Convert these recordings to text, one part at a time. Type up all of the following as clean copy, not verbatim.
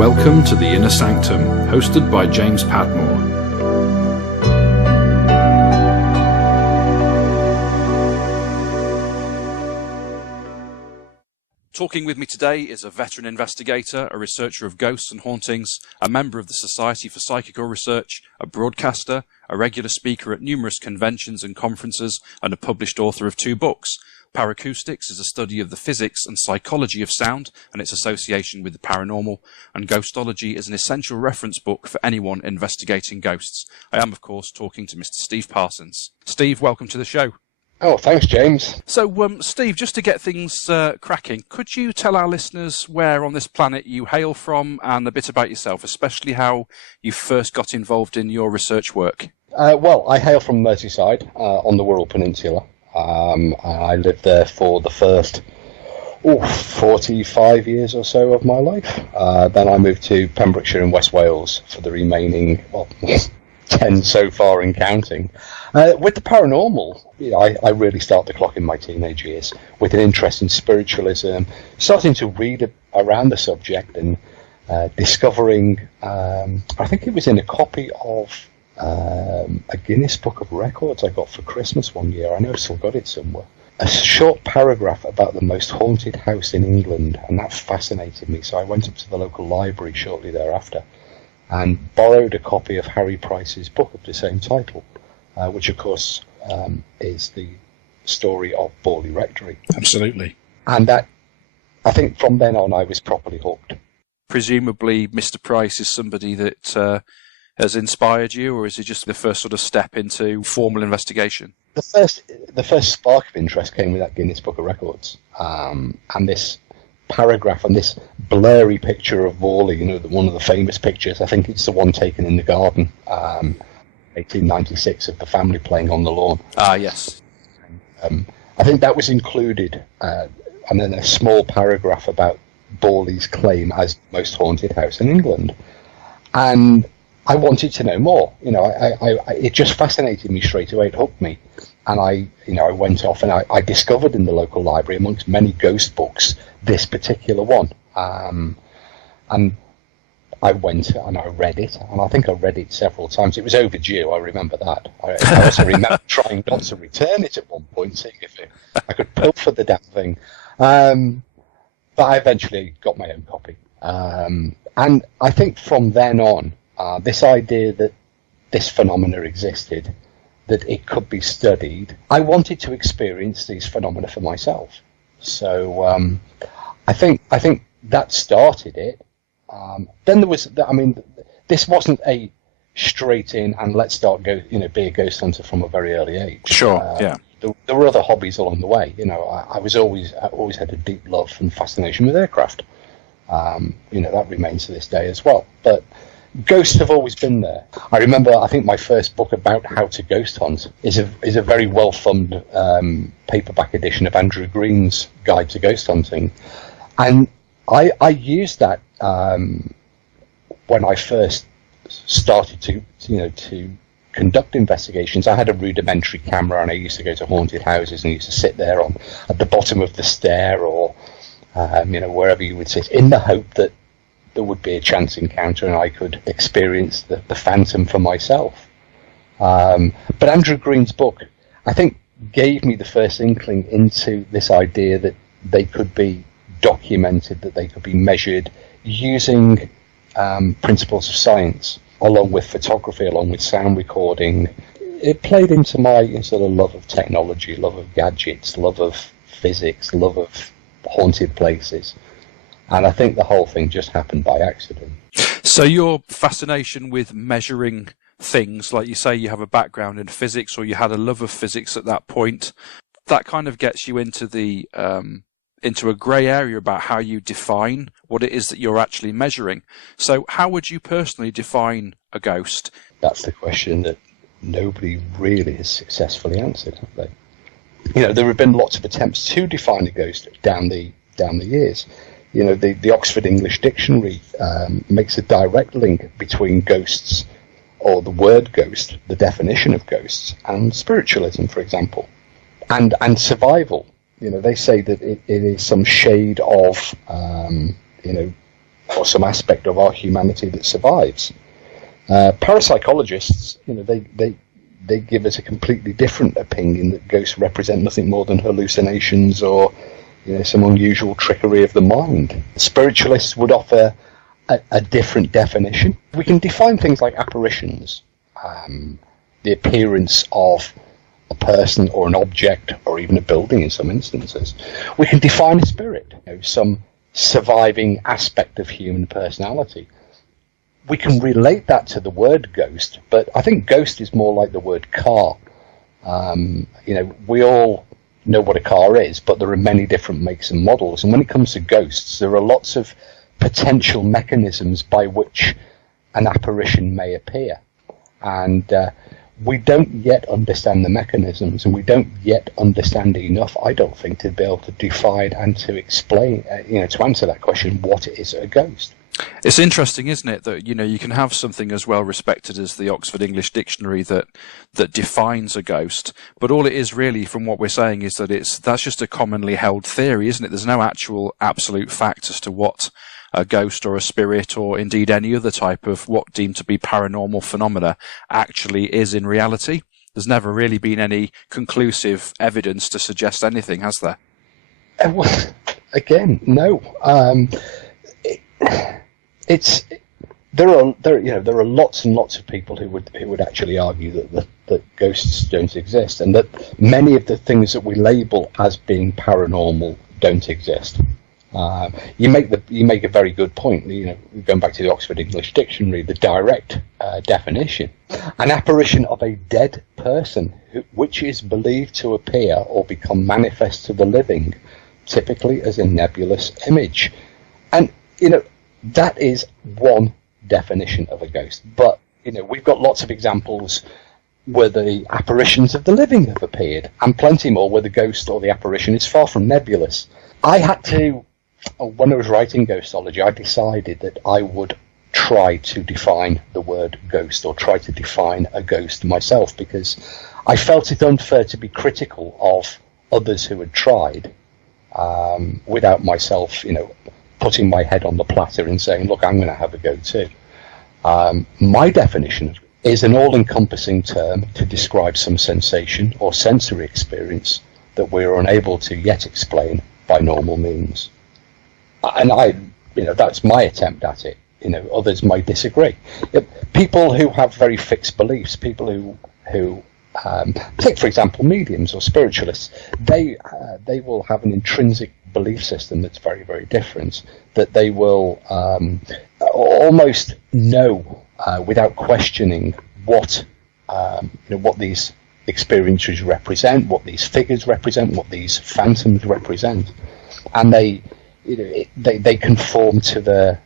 Welcome to the Inner Sanctum, hosted by James Padmore. Talking with me today is a veteran investigator, a researcher of ghosts and hauntings, a member of the Society for Psychical Research, a broadcaster, a regular speaker at numerous conventions and conferences, and a published author of 2 books. Paracoustics is a study of the physics and psychology of sound and its association with the paranormal, and Ghostology is an essential reference book for anyone investigating ghosts. I am, of course, talking to Mr. Steve Parsons. Steve, welcome to the show. Oh, thanks, James. So, Steve, just to get things cracking, could you tell our listeners where on this planet you hail from and a bit about yourself, especially how you first got involved in your research work? Well, I hail from Merseyside on the Wirral Peninsula. I lived there for the first 45 years or so of my life. Then I moved to Pembrokeshire in West Wales for the remaining, 10 so far and counting. With the paranormal, I really started the clock in my teenage years with an interest in spiritualism, starting to read around the subject and discovering, I think it was in a copy of a Guinness Book of Records I got for Christmas one year. I know I've still got it somewhere. A short paragraph about the most haunted house in England, and that fascinated me. So I went up to the local library shortly thereafter and borrowed a copy of Harry Price's book of the same title, which of course is the story of Borley Rectory. Absolutely. And that, I think from then on I was properly hooked. Presumably Mr. Price is somebody that has inspired you, or is it just the first sort of step into formal investigation? The first spark of interest came with that Guinness Book of Records, and this paragraph and this blurry picture of Borley, one of the famous pictures. I think it's the one taken in the garden, 1896, of the family playing on the lawn. Ah, yes. I think that was included, and then a small paragraph about Borley's claim as the most haunted house in England. And I wanted to know more. It just fascinated me straight away. It hooked me, and I went off and I discovered in the local library, amongst many ghost books, this particular one. And I went and I read it, and I think I read it several times. It was overdue. I remember that. I also remember trying not to return it at one point, seeing if I could pilfer the damn thing. But I eventually got my own copy, and I think from then on, this idea that this phenomena existed, that it could be studied, I wanted to experience these phenomena for myself. So I think that started it. Then there was, this wasn't a straight in and let's start be a ghost hunter from a very early age. Sure, yeah. There were other hobbies along the way. I always had a deep love and fascination with aircraft. That remains to this day as well. But ghosts have always been there. I remember, I think my first book about how to ghost hunt is a very well-thumbed paperback edition of Andrew Green's Guide to Ghost Hunting. And I used that when I first started to conduct investigations. I had a rudimentary camera, and I used to go to haunted houses and used to sit there at the bottom of the stair or wherever you would sit, in the hope that there would be a chance encounter and I could experience the phantom for myself. But Andrew Green's book, I think, gave me the first inkling into this idea that they could be documented, that they could be measured using principles of science, along with photography, along with sound recording. It played into my sort of love of technology, love of gadgets, love of physics, love of haunted places. And I think the whole thing just happened by accident. So your fascination with measuring things, like you say you have a background in physics, or you had a love of physics at that point, that kind of gets you into the into a grey area about how you define what it is that you're actually measuring. So how would you personally define a ghost? That's the question that nobody really has successfully answered, have they? There have been lots of attempts to define a ghost down the years. The Oxford English Dictionary makes a direct link between ghosts, or the word ghost, the definition of ghosts, and spiritualism, for example, and survival. They say that it is some shade of or some aspect of our humanity that survives. Parapsychologists, they give us a completely different opinion that ghosts represent nothing more than hallucinations or some unusual trickery of the mind. Spiritualists would offer a different definition. We can define things like apparitions, the appearance of a person or an object or even a building in some instances. We can define a spirit, some surviving aspect of human personality. We can relate that to the word ghost, but I think ghost is more like the word car. We all know what a car is, but there are many different makes and models. And when it comes to ghosts, there are lots of potential mechanisms by which an apparition may appear. And we don't yet understand the mechanisms, and we don't yet understand enough, I don't think, to be able to define and to explain, to answer that question, what is a ghost. It's interesting, isn't it, that you can have something as well respected as the Oxford English Dictionary that defines a ghost, but all it is really, from what we're saying, is that that's just a commonly held theory, isn't it? There's no actual absolute fact as to what a ghost or a spirit or indeed any other type of what deemed to be paranormal phenomena actually is in reality. There's never really been any conclusive evidence to suggest anything, has there? Well, again, no. There are lots and lots of people who would actually argue that ghosts don't exist, and that many of the things that we label as being paranormal don't exist. You make a very good point. Going back to the Oxford English Dictionary, the direct definition: an apparition of a dead person which is believed to appear or become manifest to the living, typically as a nebulous image. And that is one definition of a ghost. But we've got lots of examples where the apparitions of the living have appeared, and plenty more where the ghost or the apparition is far from nebulous. I had to, when I was writing Ghostology, I decided that I would try to define the word ghost, or try to define a ghost myself, because I felt it unfair to be critical of others who had tried, without myself, putting my head on the platter and saying, look, I'm going to have a go too. My definition is an all-encompassing term to describe some sensation or sensory experience that we're unable to yet explain by normal means. And that's my attempt at it. Others might disagree. People who have very fixed beliefs, people who take, for example, mediums or spiritualists, they will have an intrinsic belief system that's very, very different, that they will almost know without questioning what these experiences represent, what these figures represent, what these phantoms represent, and they conform to their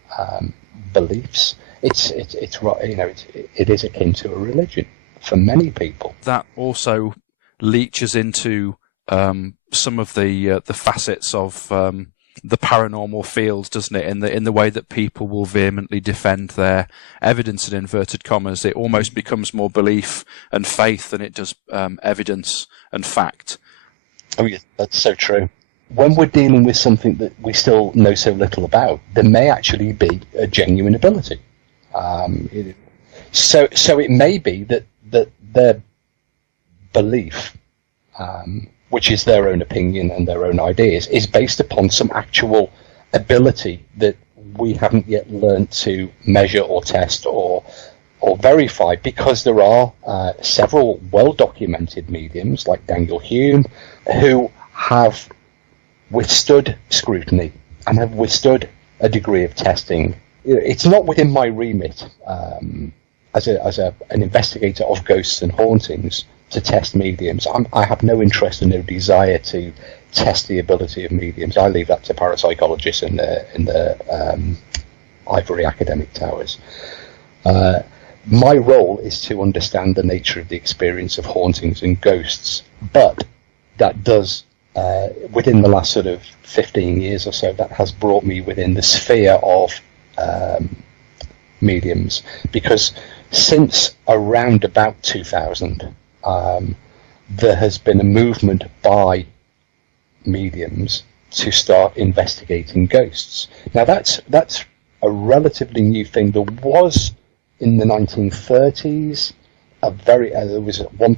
beliefs. It is akin to a religion for many people. That also leaches into some of the facets of the paranormal field, doesn't it? In the way that people will vehemently defend their evidence, in inverted commas. It almost becomes more belief and faith than it does evidence and fact. Oh yeah, that's so true. When we're dealing with something that we still know so little about, there may actually be a genuine ability. So it may be that their belief, which is their own opinion and their own ideas, is based upon some actual ability that we haven't yet learned to measure or test or verify, because there are several well-documented mediums like Daniel Hume who have withstood scrutiny and have withstood a degree of testing. It's not within my remit as an investigator of ghosts and hauntings to test mediums. I have no interest and no desire to test the ability of mediums. I leave that to parapsychologists in the ivory academic towers. My role is to understand the nature of the experience of hauntings and ghosts, but that does, within the last sort of 15 years or so, that has brought me within the sphere of mediums, because since around about 2000, there has been a movement by mediums to start investigating ghosts. Now that's a relatively new thing. There was, in the 1930s, there was one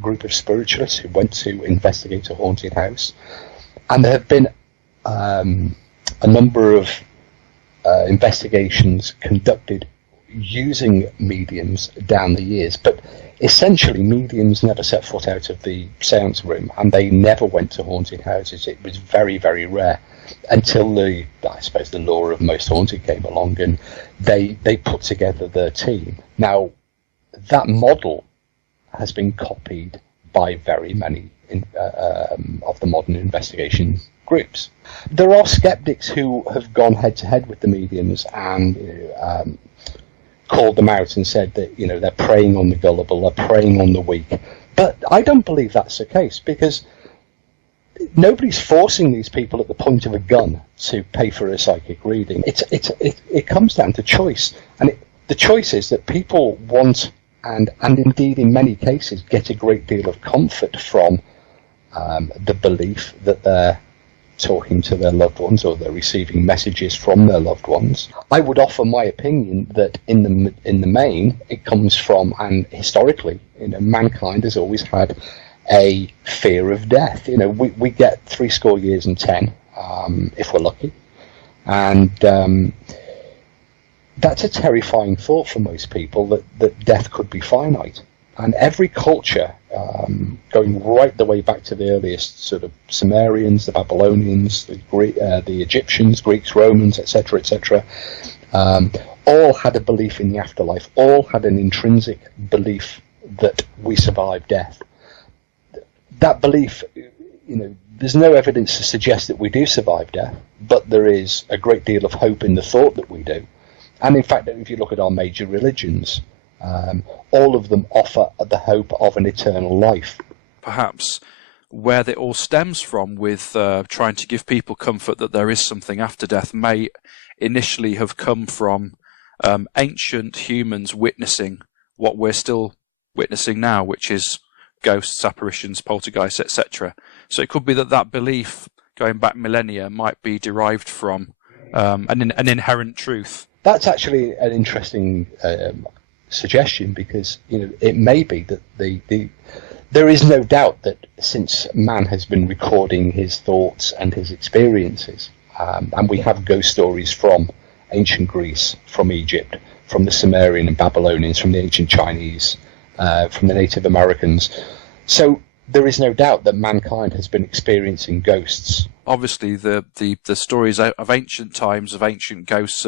group of spiritualists who went to investigate a haunted house, and there have been a number of investigations conducted using mediums down the years, but essentially mediums never set foot out of the seance room, and they never went to haunted houses. It was very, very rare until I suppose the law of most haunted came along, and they put together their team. Now, that model has been copied by very many of the modern investigation groups. There are skeptics who have gone head-to-head with the mediums and called them out and said that, they're preying on the gullible, they're preying on the weak. But I don't believe that's the case, because nobody's forcing these people at the point of a gun to pay for a psychic reading. It comes down to choice, and the choice is that people want and indeed in many cases get a great deal of comfort from the belief that they're talking to their loved ones or they're receiving messages from their loved ones. I would offer my opinion that in the main it comes from, and historically, mankind has always had a fear of death. We get 70 years and 10 if we're lucky, and that's a terrifying thought for most people, that death could be finite. And every culture, going right the way back to the earliest sort of Sumerians, the Babylonians, the Egyptians, Greeks, Romans, etc., all had a belief in the afterlife, all had an intrinsic belief that we survive death. That belief, there's no evidence to suggest that we do survive death, but there is a great deal of hope in the thought that we do. And in fact, if you look at our major religions, all of them offer the hope of an eternal life. Perhaps where it all stems from with trying to give people comfort that there is something after death may initially have come from ancient humans witnessing what we're still witnessing now, which is ghosts, apparitions, poltergeists, etc. So it could be that belief going back millennia might be derived from an inherent truth. That's actually an interesting suggestion, because it may be that there is no doubt that since man has been recording his thoughts and his experiences, and we have ghost stories from ancient Greece, from Egypt, from the Sumerian and Babylonians, from the ancient Chinese, from the Native Americans, so there is no doubt that mankind has been experiencing ghosts. Obviously, the stories of ancient times, of ancient ghosts,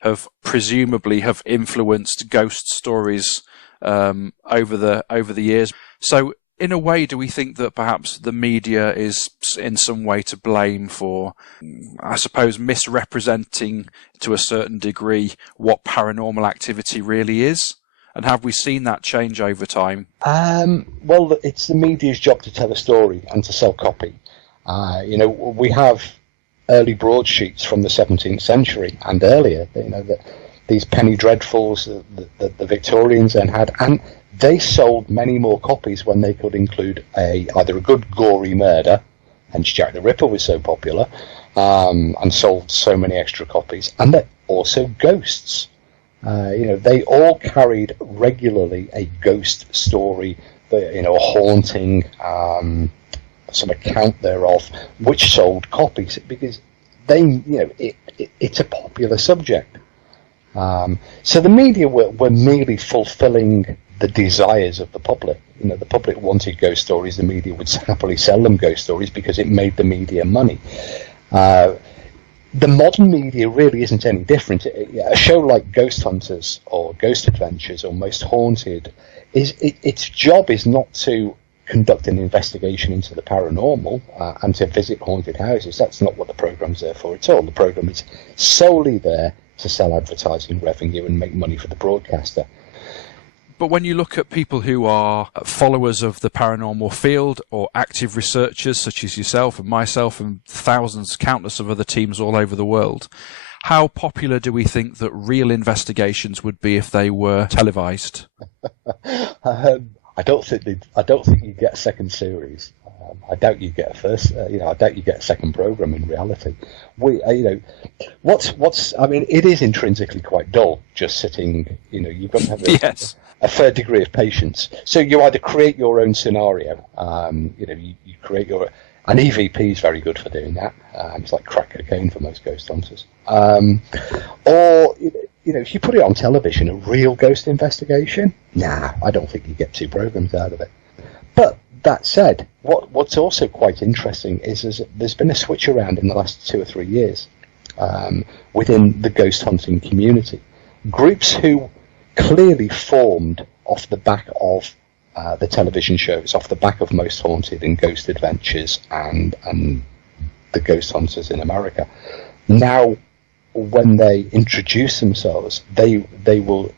have presumably have influenced ghost stories over the years. So, in a way, do we think that perhaps the media is in some way to blame for, I suppose, misrepresenting to a certain degree what paranormal activity really is? And have we seen that change over time? Well, it's the media's job to tell a story and to sell copy. We have early broadsheets from the 17th century and earlier, these penny dreadfuls that the Victorians then had, and they sold many more copies when they could include either a good gory murder, hence Jack the Ripper was so popular, and sold so many extra copies, and then also ghosts. They all carried regularly a ghost story, a haunting, some account thereof, which sold copies because it's a popular subject. So the media were merely fulfilling the desires of the public. The public wanted ghost stories. The media would happily sell them ghost stories because it made the media money. The modern media really isn't any different. A show like Ghost Hunters or Ghost Adventures or Most Haunted, its job is not to conduct an investigation into the paranormal and to visit haunted houses. That's not what the program's there for at all. The program is solely there to sell advertising revenue and make money for the broadcaster. But when you look at people who are followers of the paranormal field or active researchers such as yourself and myself and countless of other teams all over the world, how popular do we think that real investigations would be if they were televised? I don't think you get a second series. I doubt you get a first. I doubt you get a second program in reality. I mean, it is intrinsically quite dull just sitting. You've got to have Yes. a fair degree of patience. So you either create your own scenario. You create your. And EVP is very good for doing that. It's like crack cocaine for most ghost hunters. Or if you put it on television, a real ghost investigation, I don't think you get 2 programs out of it. But that said, what's also quite interesting is there's been a switch around in the last 2 or 3 years within the ghost hunting community. Groups who clearly formed off the back of the television shows, off the back of Most Haunted and Ghost Adventures and the Ghost Hunters in America. Now, when they introduce themselves, they will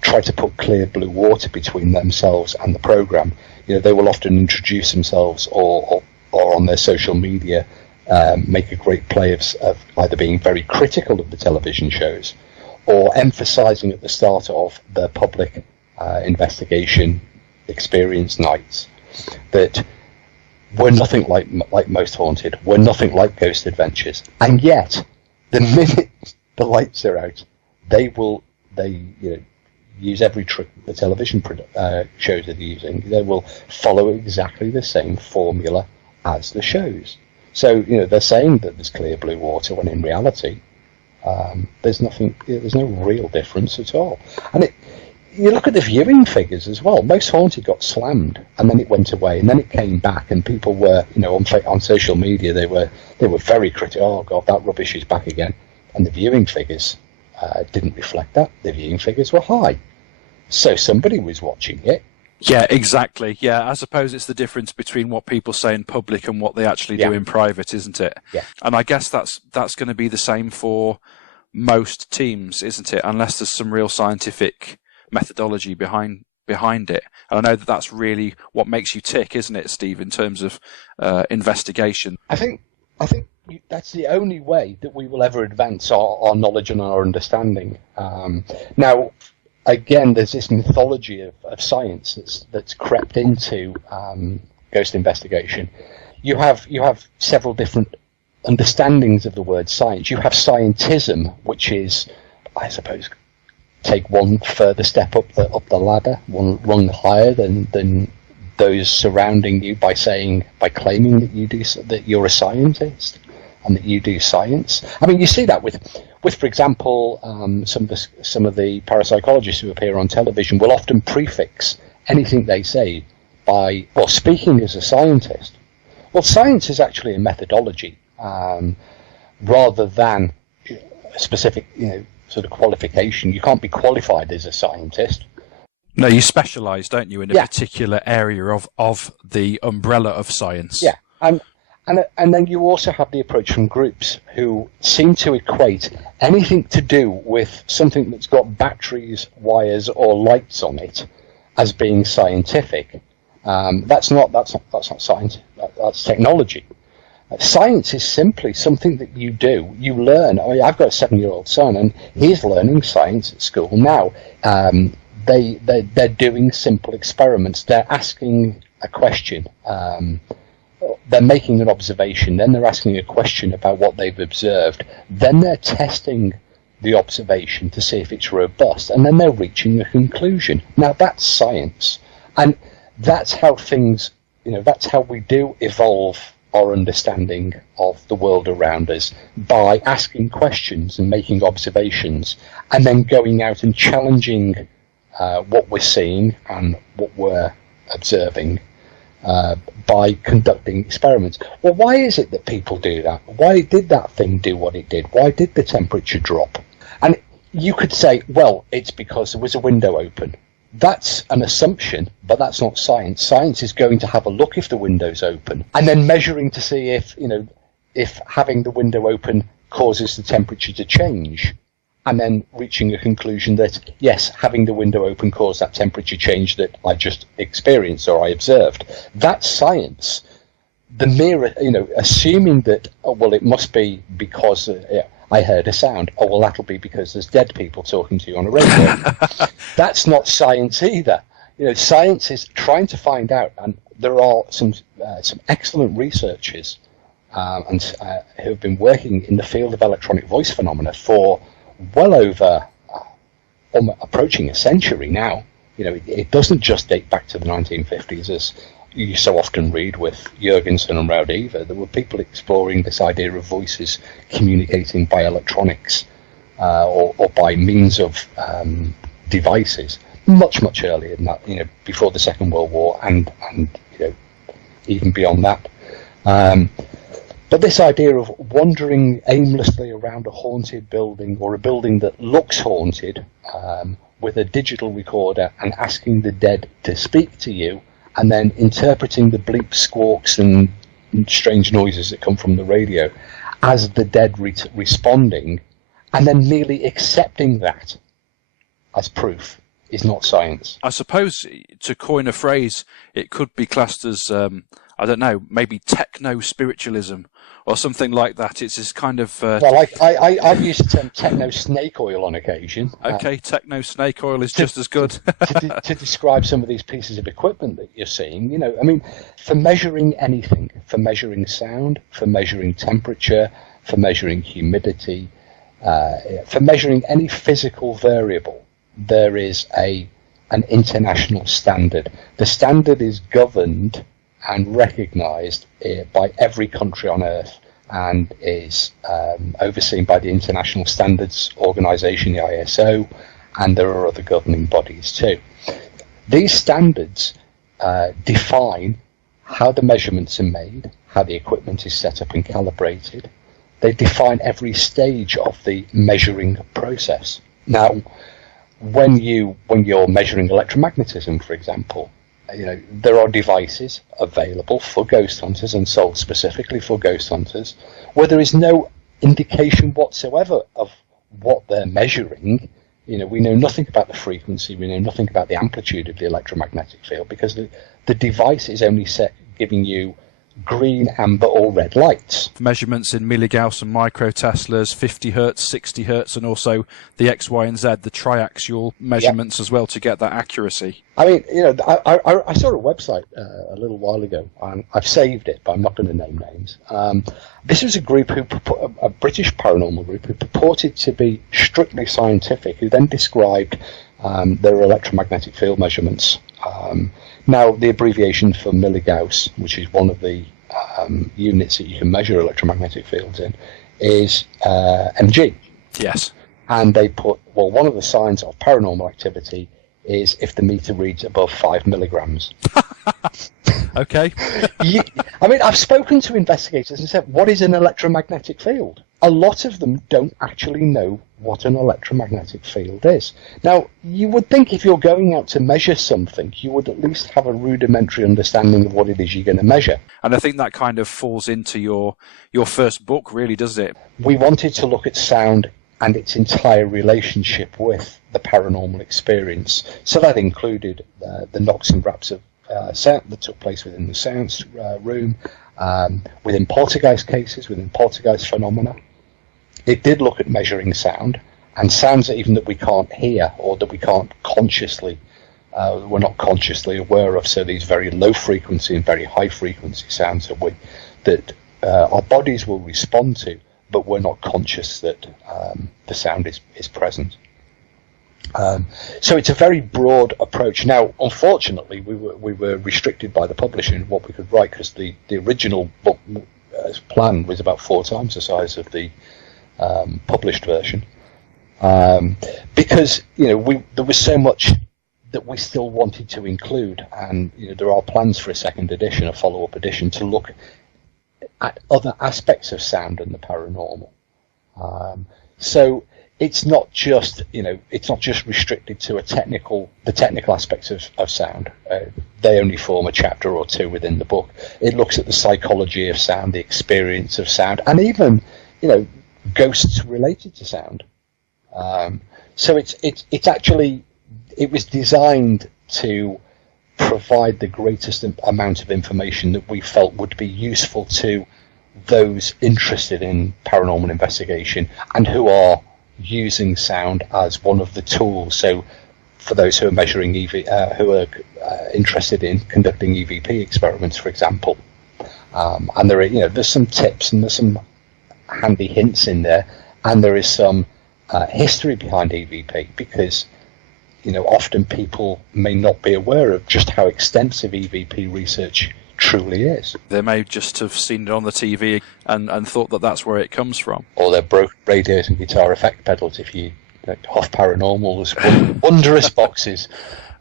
try to put clear blue water between themselves and the program. They will often introduce themselves or on their social media make a great play of either being very critical of the television shows or emphasizing at the start of the public investigation experience nights that we're nothing like Most Haunted, we're nothing like Ghost Adventures, and yet the minute the lights are out, they use every trick the television shows are using. They will follow exactly the same formula as the shows. So they're saying that there's clear blue water when in reality there's nothing. There's no real difference at all. And you look at the viewing figures as well. Most Haunted got slammed, and then it went away, and then it came back, and people were, on social media, they were very critical. Oh God, that rubbish is back again. And the viewing figures didn't reflect that. The viewing figures were high, so somebody was watching it. Yeah, exactly. Yeah, I suppose it's the difference between what people say in public and what they actually do in private, isn't it? Yeah. And I guess that's going to be the same for most teams, isn't it? Unless there's some real scientific methodology behind it. And I know that's really what makes you tick, isn't it, Steve, in terms of investigation? I think that's the only way that we will ever advance our knowledge and our understanding. Now, again, there's this mythology of science that's crept into ghost investigation. You have several different understandings of the word science. You have scientism, which is, I suppose, take one further step up the ladder, one rung higher than those surrounding you by claiming that you're a scientist and that you do science. I mean, you see that with for example, some of the parapsychologists who appear on television will often prefix anything they say by speaking as a scientist. Well, science is actually a methodology rather than a specific sort of qualification. You can't be qualified as a scientist. No, you specialise, don't you, in a particular area of the umbrella of science. Yeah, and then you also have the approach from groups who seem to equate anything to do with something that's got batteries, wires, or lights on it as being scientific. That's not science. That's technology. Science is simply something that you do. You learn. I mean, I've got a 7-year-old son, and he's learning science at school now. They're doing simple experiments. They're asking a question. They're making an observation. Then they're asking a question about what they've observed. Then they're testing the observation to see if it's robust, and then they're reaching a conclusion. Now that's science, and that's how things. That's how we do evolve our understanding of the world around us, by asking questions and making observations, and then going out and challenging what we're seeing and what we're observing by conducting experiments. Well, why is it that people do that? Why did that thing do what it did? Why did the temperature drop? And you could say, well, it's because there was a window open. That's an assumption, but that's not science. Science is going to have a look if the window's open, and then measuring to see if having the window open causes the temperature to change, and then reaching a conclusion that, yes, having the window open caused that temperature change that I just experienced or I observed. That's science. The mere, assuming that, it must be because I heard a sound. Oh, well, that'll be because there's dead people talking to you on a radio. That's not science either. Science is trying to find out, and there are some excellent researchers who have been working in the field of electronic voice phenomena for well over approaching a century now. It doesn't just date back to the 1950s, as you so often read with Jurgensen and Raudiva. There were people exploring this idea of voices communicating by electronics or by means of devices much earlier than that, before the Second World War and even beyond that. But this idea of wandering aimlessly around a haunted building, or a building that looks haunted, with a digital recorder and asking the dead to speak to you, and then interpreting the bleep, squawks and strange noises that come from the radio as the dead responding, and then merely accepting that as proof, is not science. I suppose, to coin a phrase, it could be classed as, I don't know, maybe techno-spiritualism or something like that. It's this kind of... Well, I've used the term techno-snake oil on occasion. Okay, techno-snake oil is just as good. to describe some of these pieces of equipment that you're seeing. For measuring anything, for measuring sound, for measuring temperature, for measuring humidity, for measuring any physical variable, there is an international standard. The standard is governed and recognised by every country on Earth, and is overseen by the International Standards Organisation, the ISO, and there are other governing bodies too. These standards define how the measurements are made, how the equipment is set up and calibrated. They define every stage of the measuring process. Now, when you're measuring electromagnetism, for example, there are devices available for ghost hunters and sold specifically for ghost hunters where there is no indication whatsoever of what they're measuring. We know nothing about the frequency, we know nothing about the amplitude of the electromagnetic field, because the device is only set giving you green, amber or red lights. Measurements in milligauss and microteslas, 50 hertz, 60 hertz, and also the X, Y, and Z, the triaxial measurements as well, to get that accuracy. I mean, I saw a website a little while ago, and I've saved it, but I'm not going to name names. This was a group a British paranormal group who purported to be strictly scientific, who then described their electromagnetic field measurements. Now, the abbreviation for milligauss, which is one of the units that you can measure electromagnetic fields in, is mg. Yes. And they put, one of the signs of paranormal activity is if the meter reads above 5 milligrams. Okay. I've spoken to investigators and said, what is an electromagnetic field? A lot of them don't actually know what an electromagnetic field is. Now, you would think if you're going out to measure something, you would at least have a rudimentary understanding of what it is you're going to measure. And I think that kind of falls into your first book, really, does it? We wanted to look at sound and its entire relationship with the paranormal experience. So that included the knocks and raps of sound that took place within the sound room, within poltergeist cases, within poltergeist phenomena. It did look at measuring sound, and sounds even that we can't hear or that we can't consciously, we're not consciously aware of. So these very low frequency and very high frequency sounds that our bodies will respond to, but we're not conscious that the sound is present. So it's a very broad approach. Now, unfortunately, we were restricted by the publisher in what we could write, because the original book plan was about 4 times the size of the published version, because there was so much that we still wanted to include, and there are plans for a second edition, a follow-up edition, to look at other aspects of sound and the paranormal. So it's not just restricted to the technical aspects of sound. They only form a chapter or 2 within the book. It looks at the psychology of sound, the experience of sound, and even ghosts related to sound. So it was designed to provide the greatest amount of information that we felt would be useful to those interested in paranormal investigation and who are using sound as one of the tools. So for those who are measuring who are interested in conducting EVP experiments, for example. And there are, there's some tips and there's some handy hints in there, and there is some history behind EVP, because often people may not be aware of just how extensive EVP research truly is. They may just have seen it on the TV and thought that that's where it comes from. Or they're broken radios and guitar effect pedals if you Huff Paranormal. There's wondrous boxes.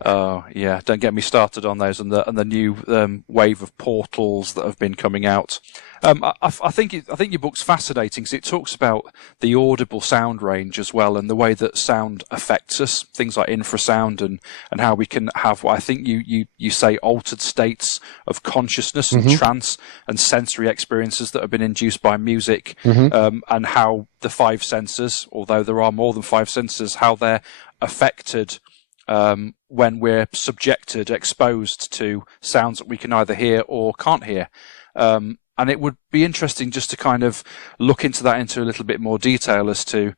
Oh yeah, don't get me started on those and the new wave of portals that have been coming out. I think your book's fascinating because it talks about the audible sound range as well, and the way that sound affects us. Things like infrasound and how we can have what I think you say altered states of consciousness and trance and sensory experiences that have been induced by music, and how the five senses, although there are more than five senses, how they're affected when we're exposed to sounds that we can either hear or can't hear. And it would be interesting just to kind of look into that into a little bit more detail as to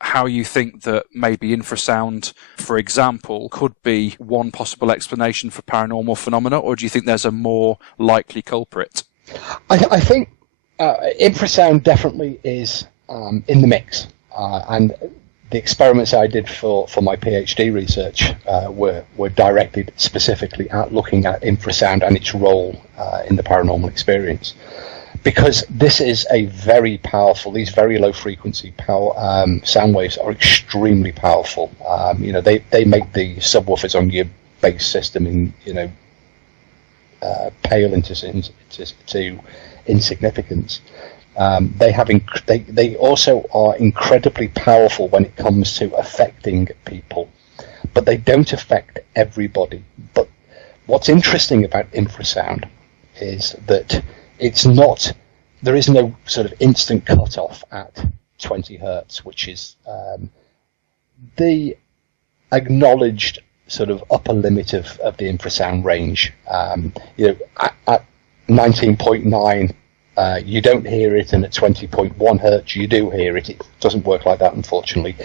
how you think that maybe infrasound, for example, could be one possible explanation for paranormal phenomena, or do you think there's a more likely culprit? I think infrasound definitely is in the mix, and the experiments I did for my PhD research were directed specifically at looking at infrasound and its role in the paranormal experience, because this is a very powerful. These very low frequency sound waves are extremely powerful. They make the subwoofers on your bass system pale into insignificance. They also are incredibly powerful when it comes to affecting people, but they don't affect everybody. But what's interesting about infrasound is that there is no sort of instant cutoff at 20 hertz, which is the acknowledged sort of upper limit of the infrasound range. At 19.9. You don't hear it, and at 20.1 hertz you do hear it. It doesn't work like that, unfortunately.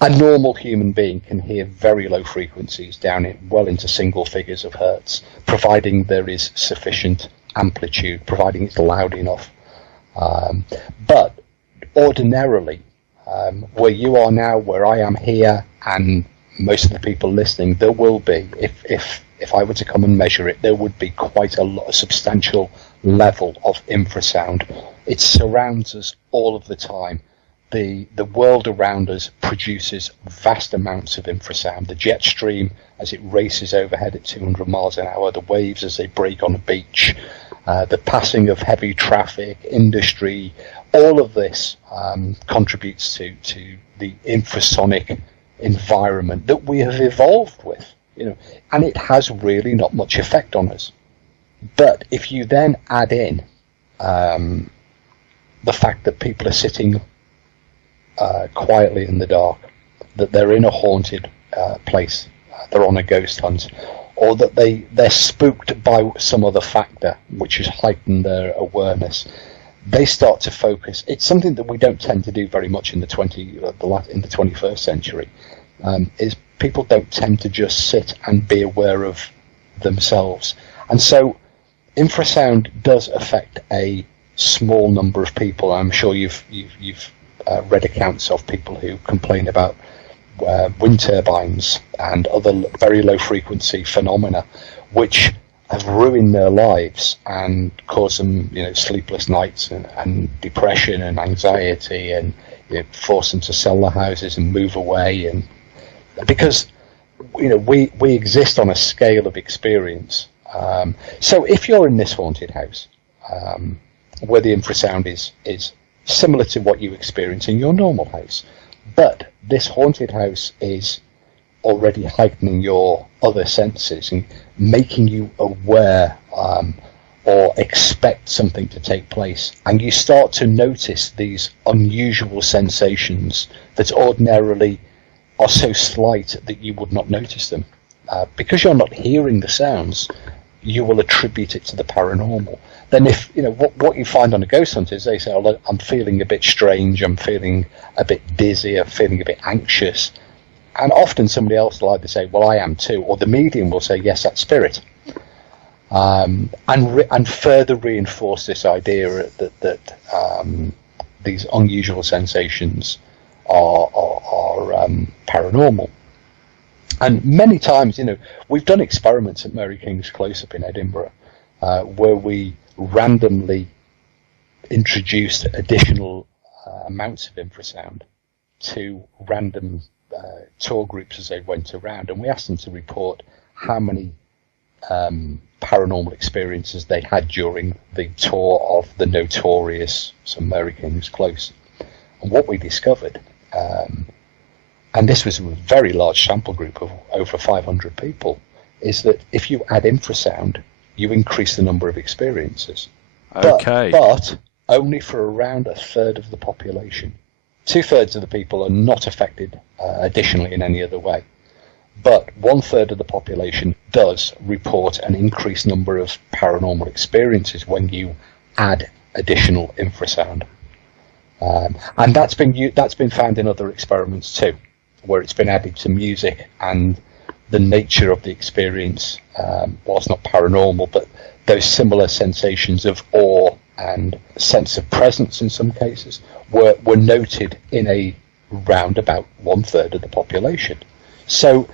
A normal human being can hear very low frequencies down well into single figures of hertz, providing there is sufficient amplitude, providing it's loud enough. But ordinarily, where you are now, where I am here, and most of the people listening, there will be, if I were to come and measure it, there would be quite a substantial level of infrasound. It surrounds us all of the time. The world around us produces vast amounts of infrasound. The jet stream as it races overhead at 200 miles an hour, the waves as they break on a beach, the passing of heavy traffic, industry, all of this contributes to the infrasonic environment that we have evolved with. And it has really not much effect on us. But if you then add in the fact that people are sitting quietly in the dark, that they're in a haunted place, they're on a ghost hunt, or that they're spooked by some other factor which has heightened their awareness, they start to focus. It's something that we don't tend to do very much in the 21st century. Is people don't tend to just sit and be aware of themselves, and so infrasound does affect a small number of people. I'm sure you've read accounts of people who complain about wind turbines and other very low frequency phenomena, which have ruined their lives and caused them, sleepless nights and depression and anxiety, and force them to sell their houses and move away. And because we exist on a scale of experience. So if you're in this haunted house, where the infrasound is similar to what you experience in your normal house, but this haunted house is already heightening your other senses and making you aware or expect something to take place, and you start to notice these unusual sensations that ordinarily are so slight that you would not notice them. Because you're not hearing the sounds, you will attribute it to the paranormal. Then if, what you find on a ghost hunt is they say, I'm feeling a bit strange, I'm feeling a bit dizzy, I'm feeling a bit anxious. And often somebody else will either say, well, I am too, or the medium will say, yes, that's spirit. And further reinforce this idea that these unusual sensations are paranormal. And many times, we've done experiments at Mary King's Close-Up in Edinburgh where we randomly introduced additional amounts of infrasound to random tour groups as they went around, and we asked them to report how many paranormal experiences they had during the tour of the notorious Mary King's Close. And what we discovered, and this was a very large sample group of over 500 people, is that if you add infrasound, you increase the number of experiences. Okay. But only for around a third of the population. 2/3 of the people are not affected additionally in any other way. But 1/3 of the population does report an increased number of paranormal experiences when you add additional infrasound. And that's been found in other experiments too, where it's been added to music, and the nature of the experience, whilst not paranormal, but those similar sensations of awe and sense of presence in some cases were noted in a round about 1/3 of the population. So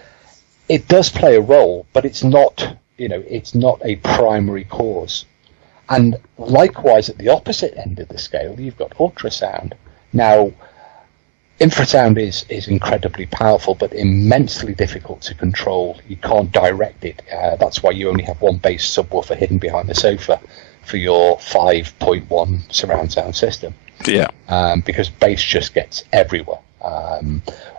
it does play a role, but it's not a primary cause. And likewise, at the opposite end of the scale, you've got ultrasound. Now, infrasound is incredibly powerful, but immensely difficult to control. You can't direct it. That's why you only have one bass subwoofer hidden behind the sofa for your 5.1 surround sound system. Yeah. Because bass just gets everywhere.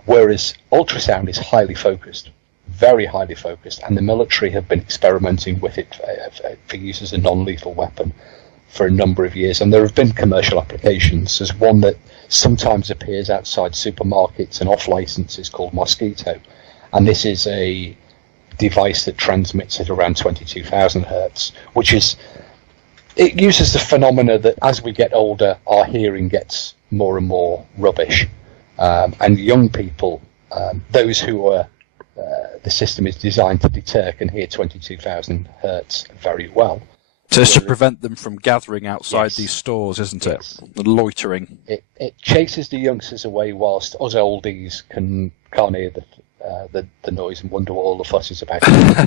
Whereas ultrasound is highly focused, very highly focused, and the military have been experimenting with it for use as a non-lethal weapon for a number of years. And there have been commercial applications. There's one that sometimes appears outside supermarkets and off licenses called Mosquito. And this is a device that transmits at around 22,000 hertz, it uses the phenomena that as we get older, our hearing gets more and more rubbish. And young people, those who are, the system is designed to deter, can hear 22,000 hertz very well. So it's to prevent them from gathering outside these stores, isn't it? Loitering. It chases the youngsters away, whilst us oldies can't hear the noise and wonder what all the fuss is about.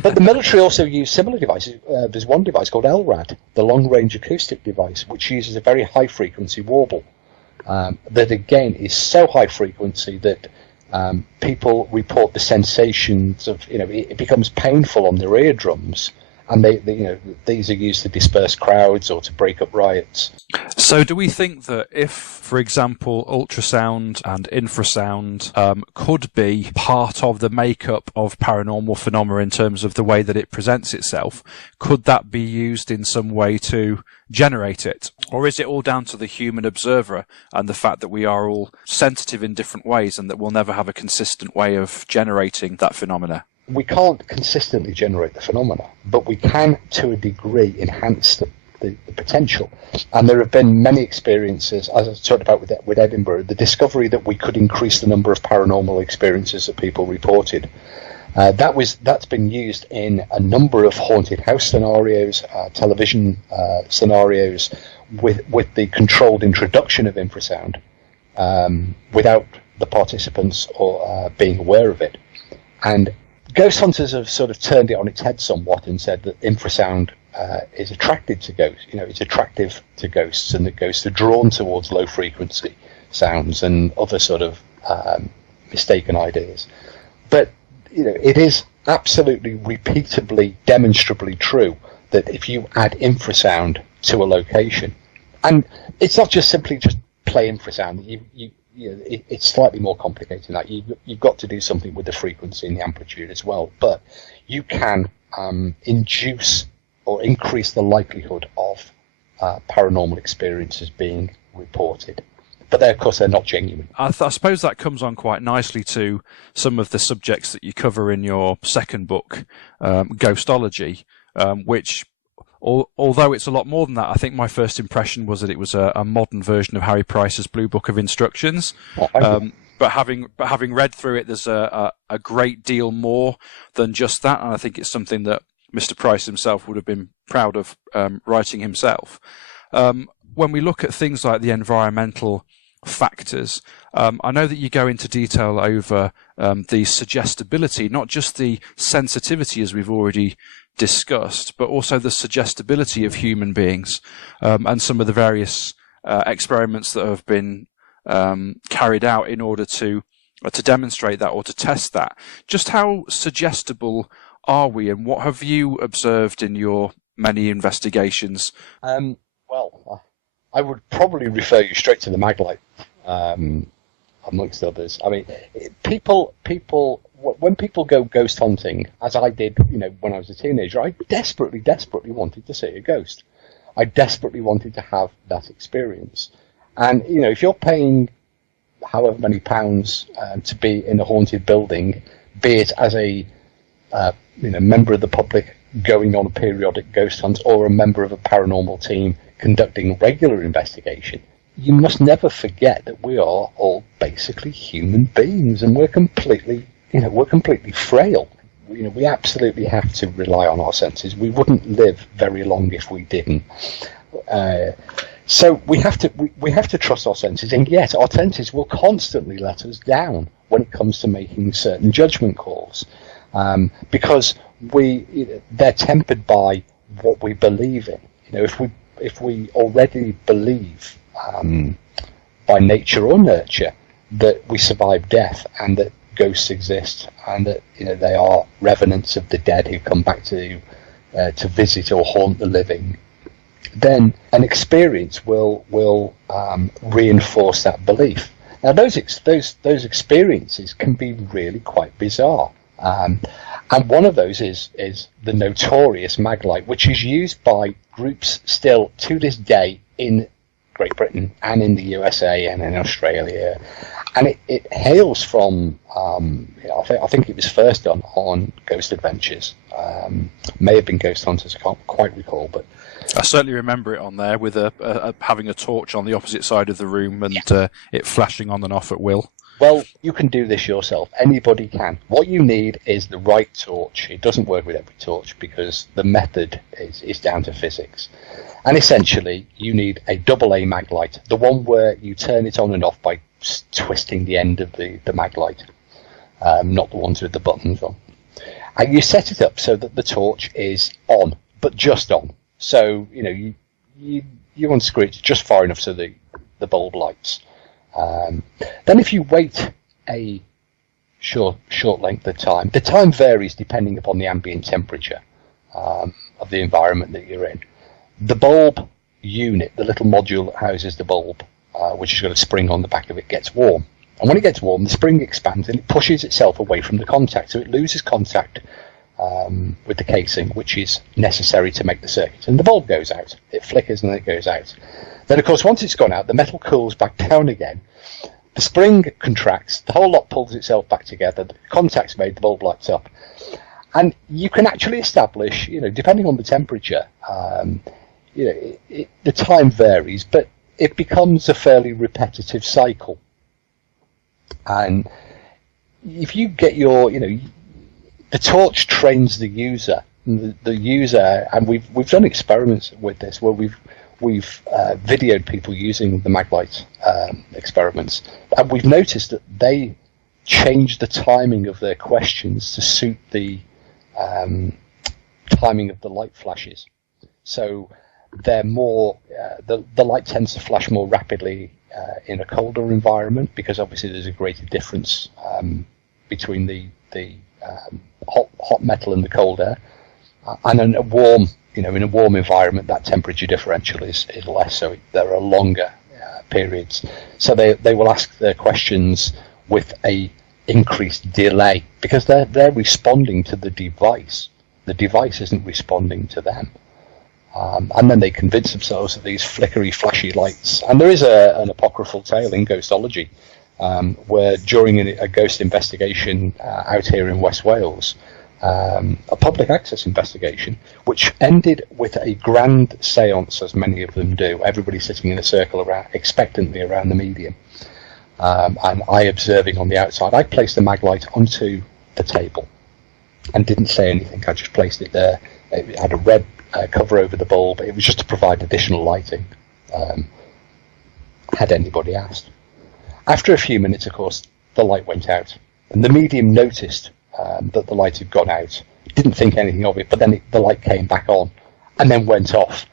But the military also use similar devices. There's one device called LRAD, the long-range acoustic device, which uses a very high-frequency warble. That again is so high frequency that people report the sensations of, it becomes painful on their eardrums. And these are used to disperse crowds or to break up riots. So do we think that if, for example, ultrasound and infrasound could be part of the makeup of paranormal phenomena in terms of the way that it presents itself, could that be used in some way to generate it? Or is it all down to the human observer and the fact that we are all sensitive in different ways and that we'll never have a consistent way of generating that phenomena? We can't consistently generate the phenomena, but we can, to a degree, enhance the potential. And there have been many experiences, as I talked about with Edinburgh, the discovery that we could increase the number of paranormal experiences that people reported. That's been used in a number of haunted house scenarios, television scenarios, with the controlled introduction of infrasound, without the participants or being aware of it. And ghost hunters have sort of turned it on its head somewhat and said that infrasound is attracted to ghosts. It's attractive to ghosts, and that ghosts are drawn towards low frequency sounds and other sort of mistaken ideas. But it is absolutely, repeatably, demonstrably true that if you add infrasound to a location, and it's not just simply just play infrasound, it's slightly more complicated than that. You've got to do something with the frequency and the amplitude as well. But you can induce or increase the likelihood of paranormal experiences being reported. But of course, they're not genuine. I suppose that comes on quite nicely to some of the subjects that you cover in your second book, Ghostology, which, although it's a lot more than that, I think my first impression was that it was a modern version of Harry Price's Blue Book of Instructions. having read through it, there's a great deal more than just that, and I think it's something that Mr. Price himself would have been proud of writing himself. When we look at things like the environmental factors, I know that you go into detail over the suggestibility, not just the sensitivity as we've already discussed, but also the suggestibility of human beings, and some of the various experiments that have been carried out in order to demonstrate that or to test that. Just how suggestible are we, and what have you observed in your many investigations? Well, I would probably refer you straight to the Maglite, amongst others. I mean, people, when people go ghost hunting, as I did, when I was a teenager, I desperately wanted to see a ghost. I desperately wanted to have that experience. And, if you're paying however many pounds to be in a haunted building, be it as a member of the public going on a periodic ghost hunt or a member of a paranormal team conducting regular investigation, you must never forget that we are all basically human beings, and we're completely frail. We absolutely have to rely on our senses. We wouldn't live very long if we didn't. So we have to trust our senses, and yet our senses will constantly let us down when it comes to making certain judgment calls, because they're tempered by what we believe in. If we already believe by nature or nurture that we survive death and that ghosts exist and that they are revenants of the dead who come back to visit or haunt the living, then an experience will reinforce that belief. Now, those experiences can be really quite bizarre, and one of those is the notorious Maglite, which is used by groups still to this day in Great Britain and in the USA and in Australia, and it hails from I think it was first done on Ghost Adventures, may have been Ghost Hunters, I can't quite recall, but I certainly remember it on there with having a torch on the opposite side of the room and it flashing on and off at will. Well, you can do this yourself. Anybody can. What you need is the right torch. It doesn't work with every torch because the method is down to physics. And essentially, you need a AA Maglite, the one where you turn it on and off by twisting the end of the Maglite, not the ones with the buttons on. And you set it up so that the torch is on, but just on. So, you want to screw it just far enough so the bulb lights. Then if you wait a short length of time, the time varies depending upon the ambient temperature of the environment that you're in. The bulb unit, the little module that houses the bulb, which has got a spring on the back of it, gets warm. And when it gets warm, the spring expands and it pushes itself away from the contact. So it loses contact with the casing, which is necessary to make the circuit. And the bulb goes out. It flickers and then it goes out. Then, of course, once it's gone out, the metal cools back down again. The spring contracts. The whole lot pulls itself back together. The contact's made. The bulb lights up. And you can actually establish, depending on the temperature, the time varies, but it becomes a fairly repetitive cycle. And if you get the torch trains the user. The user, and we've done experiments with this where we've videoed people using the Maglite experiments, and we've noticed that they change the timing of their questions to suit the timing of the light flashes. So they're more the light tends to flash more rapidly in a colder environment because obviously there's a greater difference between the hot metal and the cold air, and in a warm environment that temperature differential is less, so there are longer periods. So they will ask their questions with a increased delay because they're responding to the device. The device isn't responding to them. And then they convince themselves that these flickery, flashy lights. And there is an apocryphal tale in Ghostology where during a ghost investigation out here in West Wales, a public access investigation, which ended with a grand seance, as many of them do, everybody sitting in a circle expectantly around the medium. and I observing on the outside. I placed the mag light onto the table and didn't say anything. I just placed it there. It had a red cover over the bulb. It was just to provide additional lighting, had anybody asked. After a few minutes, of course, the light went out, and the medium noticed that the light had gone out. Didn't think anything of it, but then the light came back on and then went off.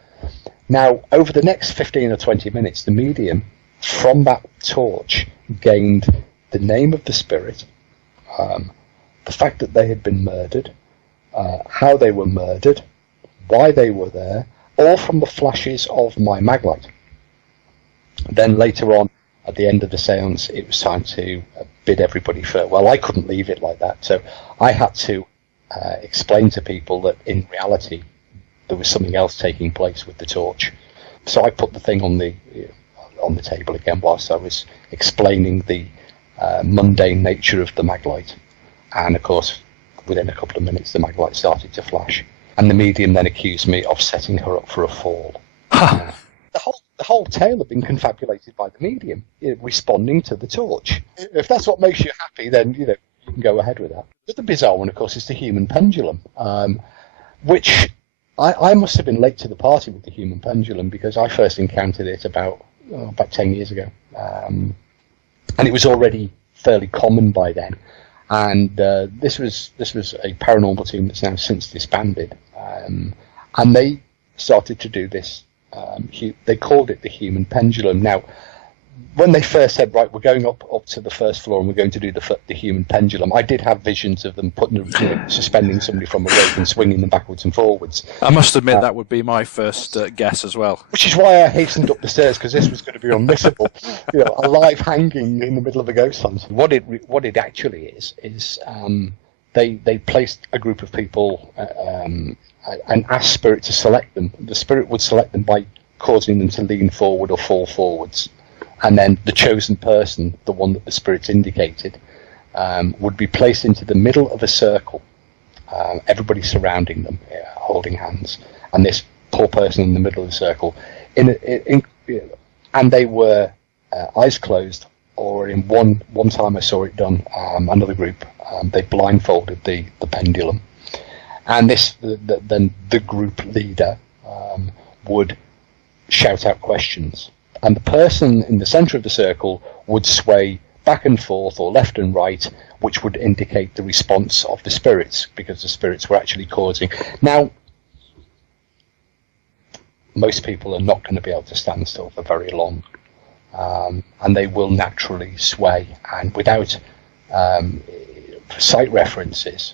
Now, over the next 15 or 20 minutes, the medium, from that torch, gained the name of the spirit, the fact that they had been murdered, how they were murdered, why they were there, all from the flashes of my mag light. Then later on, at the end of the seance, it was time to bid everybody farewell. I couldn't leave it like that, so I had to explain to people that in reality there was something else taking place with the torch. So I put the thing on the table again whilst I was explaining the mundane nature of the mag light. And of course, within a couple of minutes, the mag light started to flash. And the medium then accused me of setting her up for a fall. The whole tale had been confabulated by the medium, responding to the torch. If that's what makes you happy, then you can go ahead with that. But the bizarre one, of course, is the human pendulum, which I must have been late to the party with the human pendulum, because I first encountered it about 10 years ago, and it was already fairly common by then. And this was a paranormal team that's now since disbanded, and they started to do this. They called it the human pendulum. Now, when they first said, right, we're going up to the first floor and we're going to do the human pendulum, I did have visions of them suspending somebody from a rope and swinging them backwards and forwards. I must admit that would be my first guess as well. Which is why I hastened up the stairs, because this was going to be unmissable. Alive hanging in the middle of a ghost hunt. What it actually is they placed a group of people and asked Spirit to select them. The Spirit would select them by causing them to lean forward or fall forwards. And then the chosen person, the one that the Spirit indicated, would be placed into the middle of a circle, everybody surrounding them, holding hands, and this poor person in the middle of the circle. And they were eyes closed, or in one time I saw it done, another group, they blindfolded the pendulum. And then the group leader would shout out questions. And the person in the centre of the circle would sway back and forth or left and right, which would indicate the response of the spirits, because the spirits were actually causing. Now, most people are not going to be able to stand still for very long, and they will naturally sway. And without sight references,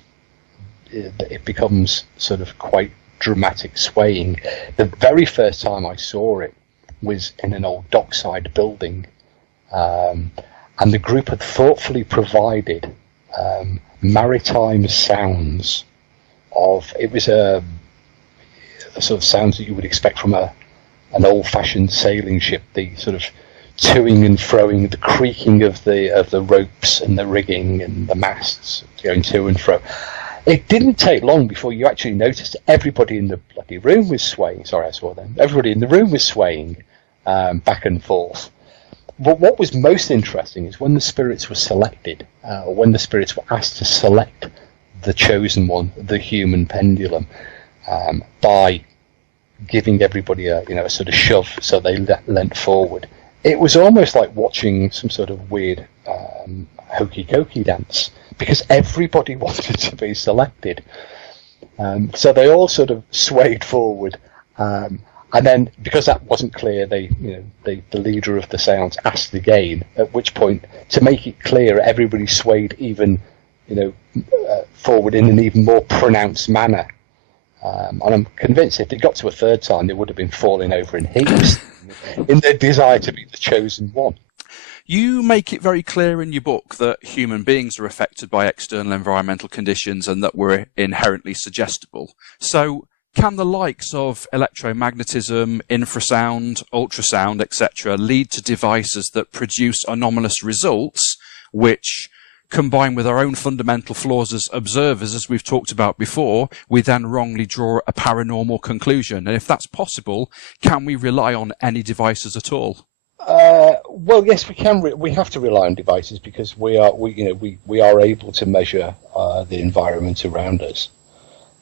it becomes sort of quite dramatic swaying. The very first time I saw it was in an old dockside building, and the group had thoughtfully provided maritime sounds it was a sort of sounds that you would expect from an old-fashioned sailing ship, the sort of toing and froing, the creaking of the ropes and the rigging and the masts going to and fro. It didn't take long before you actually noticed everybody in the bloody room was swaying. Sorry, I swore then. Everybody in the room was swaying back and forth. But what was most interesting is when the spirits were selected, or when the spirits were asked to select the chosen one, the human pendulum, by giving everybody a sort of shove so they leant forward. It was almost like watching some sort of weird hokey-cokey dance, because everybody wanted to be selected. So they all sort of swayed forward. And then, because that wasn't clear, the leader of the seance asked again, at which point, to make it clear, everybody swayed even, forward in an even more pronounced manner. And I'm convinced if it got to a third time, they would have been falling over in heaps in their desire to be the chosen one. You make it very clear in your book that human beings are affected by external environmental conditions and that we're inherently suggestible. So, can the likes of electromagnetism, infrasound, ultrasound, etc. lead to devices that produce anomalous results, which, combined with our own fundamental flaws as observers, as we've talked about before, we then wrongly draw a paranormal conclusion? And if that's possible, can we rely on any devices at all? Well, yes, we can. We have to rely on devices because we are able to measure the environment around us.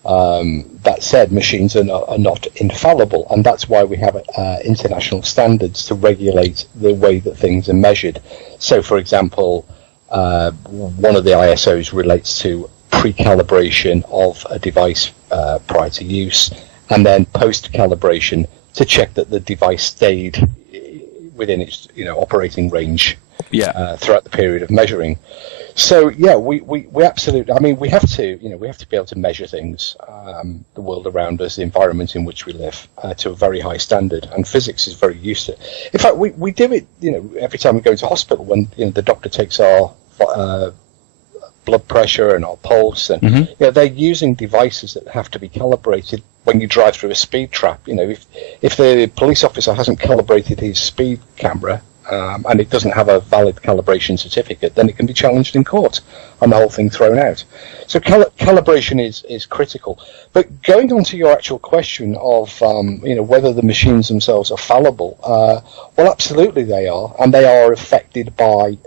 That said, machines are not infallible, and that's why we have international standards to regulate the way that things are measured. So, for example, one of the ISOs relates to pre-calibration of a device prior to use, and then post-calibration to check that the device stayed within its operating range throughout the period of measuring. So yeah, we absolutely. I mean, we have to be able to measure things, the world around us, the environment in which we live, to a very high standard. And physics is very used to it. In fact, we do it. Every time we go to hospital, when the doctor takes our blood pressure and our pulse, and they're using devices that have to be calibrated. When you drive through a speed trap, if the police officer hasn't calibrated his speed camera, and it doesn't have a valid calibration certificate, then it can be challenged in court and the whole thing thrown out. So calibration is critical. But going on to your actual question of whether the machines themselves are fallible, well, absolutely they are, and they are affected by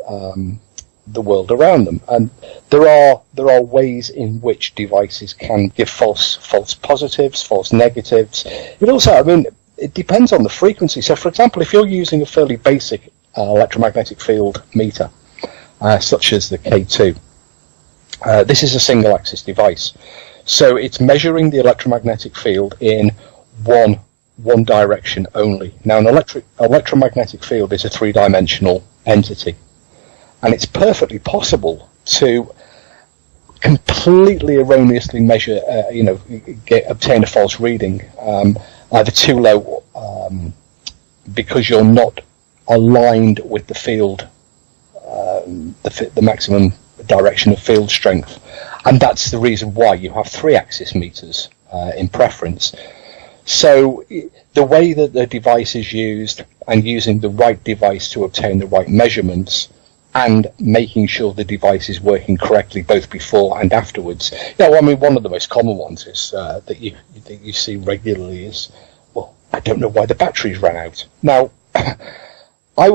the world around them. And there are ways in which devices can give false positives, false negatives. It also, it depends on the frequency. So, for example, if you're using a fairly basic electromagnetic field meter, such as the K2, this is a single-axis device. So it's measuring the electromagnetic field in one direction only. Now, an electromagnetic field is a three-dimensional entity, and it's perfectly possible to completely erroneously measure, obtain a false reading, either too low because you're not aligned with the field, the maximum direction of field strength. And that's the reason why you have three-axis meters in preference. So the way that the device is used, and using the right device to obtain the right measurements, and making sure the device is working correctly both before and afterwards. One of the most common ones is that you see regularly is, well, I don't know why the batteries ran out. Now, I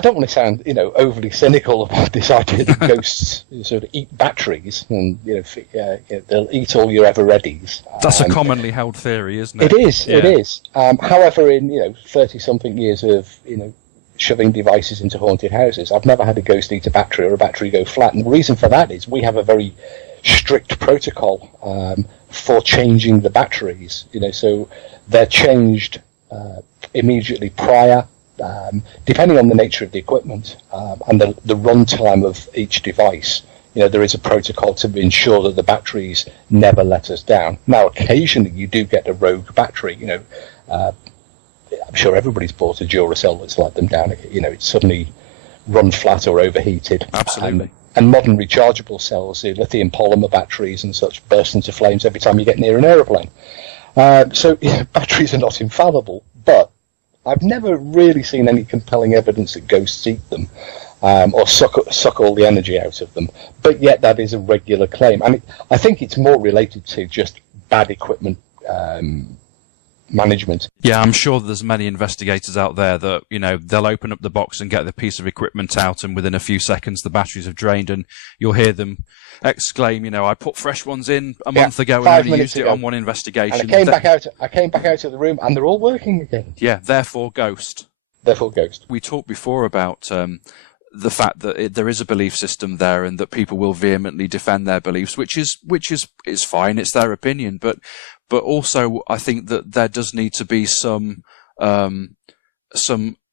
don't want to sound, overly cynical about this idea that ghosts sort of eat batteries, and they'll eat all your ever-readies. That's a commonly held theory, isn't it? It is. Yeah. It is. However, in 30-something years of shoving devices into haunted houses, I've never had a ghost eat a battery or a battery go flat. And the reason for that is we have a very strict protocol for changing the batteries. So they're changed immediately prior, depending on the nature of the equipment and the runtime of each device. There is a protocol to ensure that the batteries never let us down. Now, occasionally you do get a rogue battery. I'm sure everybody's bought a Duracell that's let them down. It's suddenly run flat or overheated. Absolutely. And modern rechargeable cells, the lithium polymer batteries and such, burst into flames every time you get near an aeroplane. So batteries are not infallible, but I've never really seen any compelling evidence that ghosts eat them or suck all the energy out of them. But yet that is a regular claim. I think it's more related to just bad equipment management. Yeah, I'm sure there's many investigators out there that, they'll open up the box and get the piece of equipment out, and within a few seconds the batteries have drained, and you'll hear them exclaim, I put fresh ones in a month ago and only used it on one investigation. And I came back out of the room and they're all working again. Yeah, therefore ghost. We talked before about the fact that there is a belief system there, and that people will vehemently defend their beliefs, which is fine. It's their opinion, but also I think that there does need to be some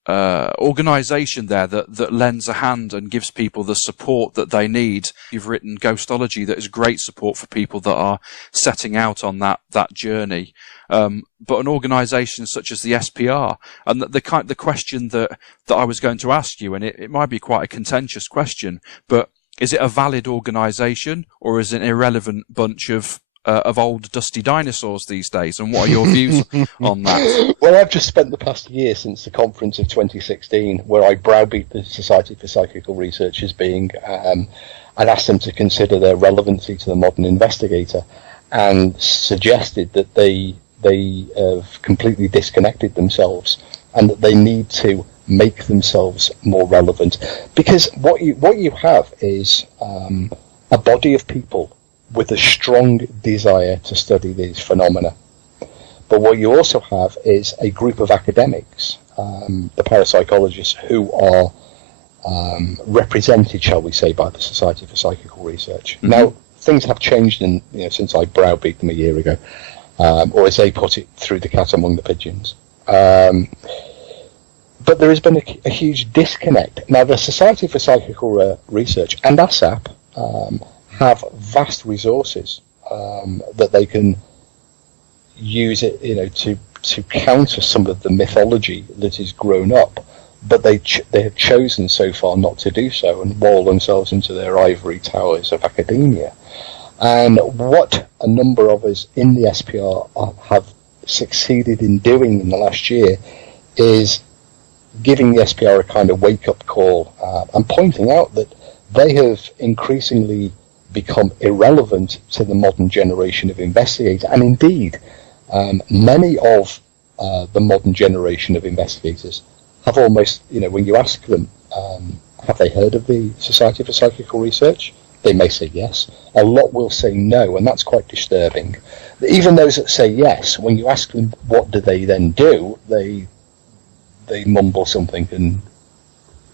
organisation there that lends a hand and gives people the support that they need. You've written Ghostology that is great support for people that are setting out on that journey. But an organisation such as the SPR, and the question that I was going to ask you, and it might be quite a contentious question, but is it a valid organisation, or is it an irrelevant bunch of old dusty dinosaurs these days? And what are your views on that? Well, I've just spent the past year since the conference of 2016 where I browbeat the Society for Psychical Research as being, and asked them to consider their relevancy to the modern investigator, and suggested that they have completely disconnected themselves and that they need to make themselves more relevant. Because what you have is a body of people with a strong desire to study these phenomena. But what you also have is a group of academics, the parapsychologists, who are represented, shall we say, by the Society for Psychical Research. Mm-hmm. Now, things have changed since I browbeat them a year ago, or as they put it, threw the cat among the pigeons. But there has been a huge disconnect. Now, the Society for Psychical Research and ASAP have vast resources that they can use it, to counter some of the mythology that has grown up. But they have chosen so far not to do so and wall themselves into their ivory towers of academia. And what a number of us in the SPR have succeeded in doing in the last year is giving the SPR a kind of wake-up call and pointing out that they have increasingly become irrelevant to the modern generation of investigators. And indeed, many of the modern generation of investigators have almost, when you ask them, have they heard of the Society for Psychical Research? They may say yes. A lot will say no, and that's quite disturbing. Even those that say yes, when you ask them what do they then do, they mumble something and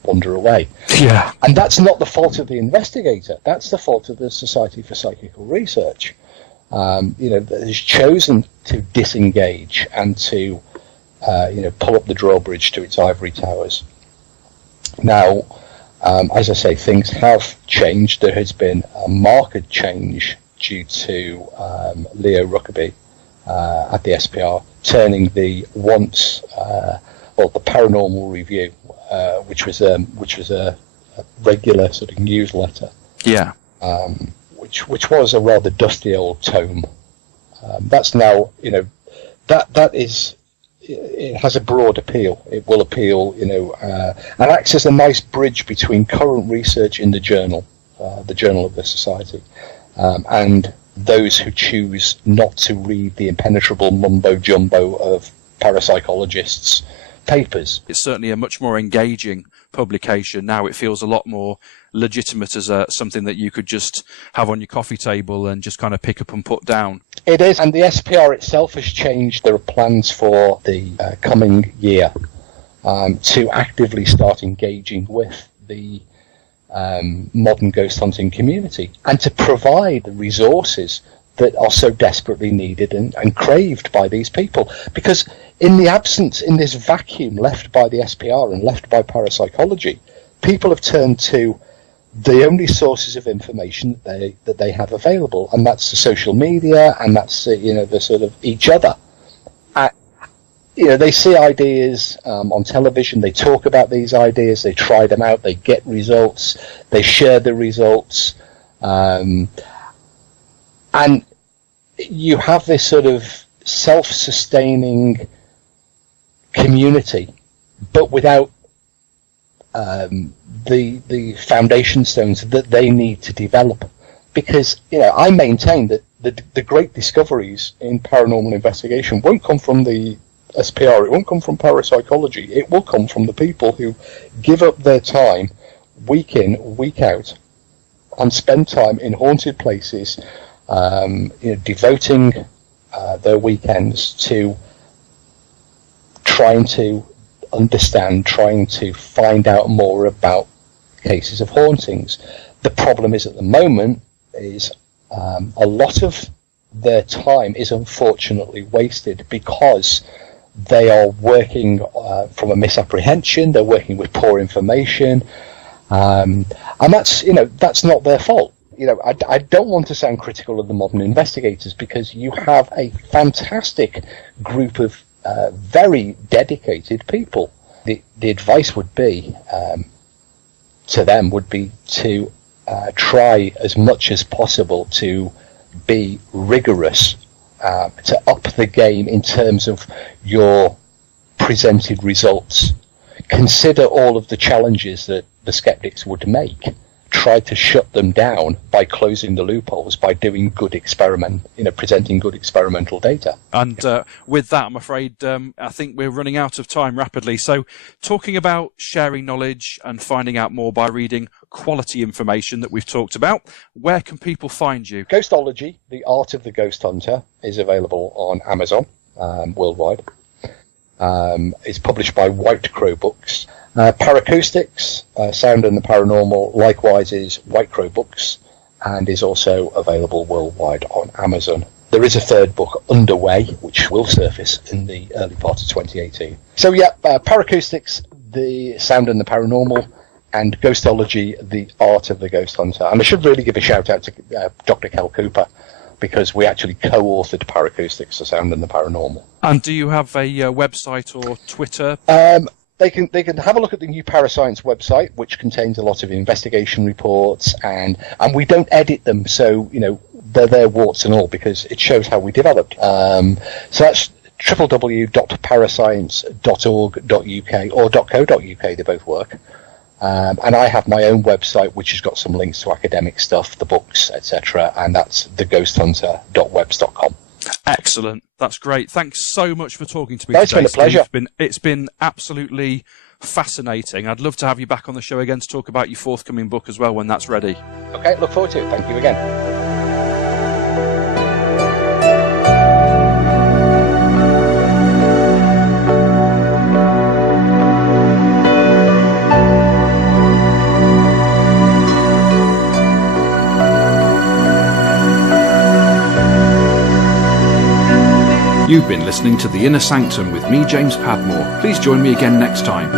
wander away. Yeah. And that's not the fault of the investigator. That's the fault of the Society for Psychical Research. That has chosen to disengage and to pull up the drawbridge to its ivory towers. Now, as I say, things have changed. There has been a marked change due to Leo Rookaby at the SPR turning the the Paranormal Review, which was a regular sort of newsletter. Yeah. Which was a rather dusty old tome. That's now, that is. It has a broad appeal. It will appeal, and acts as a nice bridge between current research in the journal of the Society, and those who choose not to read the impenetrable mumbo-jumbo of parapsychologists' papers. It's certainly a much more engaging publication now. It feels a lot more legitimate as something that you could just have on your coffee table and just kind of pick up and put down. It is, and the SPR itself has changed. There are plans for the coming year to actively start engaging with the modern ghost hunting community and to provide the resources that are so desperately needed and craved by these people. Because in this vacuum left by the SPR and left by parapsychology, people have turned to the only sources of information that they have available, and that's the social media, and that's the sort of each other. They see ideas on television, they talk about these ideas, they try them out, they get results, they share the results, and you have this sort of self-sustaining community, but without the foundation stones that they need to develop. Because I maintain that the great discoveries in paranormal investigation won't come from the SPR, it won't come from parapsychology, it will come from the people who give up their time week in, week out, and spend time in haunted places, devoting their weekends to trying to understand, trying to find out more about cases of hauntings. The problem is at the moment is a lot of their time is unfortunately wasted because they are working from a misapprehension, they're working with poor information, and that's not their fault. I don't want to sound critical of the modern investigators because you have a fantastic group of very dedicated people. The advice would be to them would be to try as much as possible to be rigorous, to up the game in terms of your presented results. Consider all of the challenges that the skeptics would make. tried to shut them down by closing the loopholes, by doing good presenting good experimental data. And with that, I'm afraid I think we're running out of time rapidly. So talking about sharing knowledge and finding out more by reading quality information that we've talked about, where can people find you? Ghostology, The Art of the Ghost Hunter, is available on Amazon worldwide. It's published by White Crow Books. Paracoustics, Sound and the Paranormal, likewise is White Crow Books, and is also available worldwide on Amazon. There is a third book underway, which will surface in the early part of 2018. So Paracoustics, The Sound and the Paranormal, and Ghostology, The Art of the Ghost Hunter. And I should really give a shout out to Dr. Kel Cooper, because we actually co-authored Paracoustics, The Sound and the Paranormal. And do you have a website or Twitter? They can have a look at the new Parascience website, which contains a lot of investigation reports, and we don't edit them, so they're there warts and all, because it shows how we developed. So that's www.parascience.org.uk or .co.uk. They both work. And I have my own website, which has got some links to academic stuff, the books, etc., and that's theghosthunter.webs.com. Excellent. That's great. Thanks so much for talking to me today. It's been a pleasure. It's been absolutely fascinating. I'd love to have you back on the show again to talk about your forthcoming book as well when that's ready. Okay, look forward to it. Thank you again. You've been listening to The Inner Sanctum with me, James Padmore. Please join me again next time.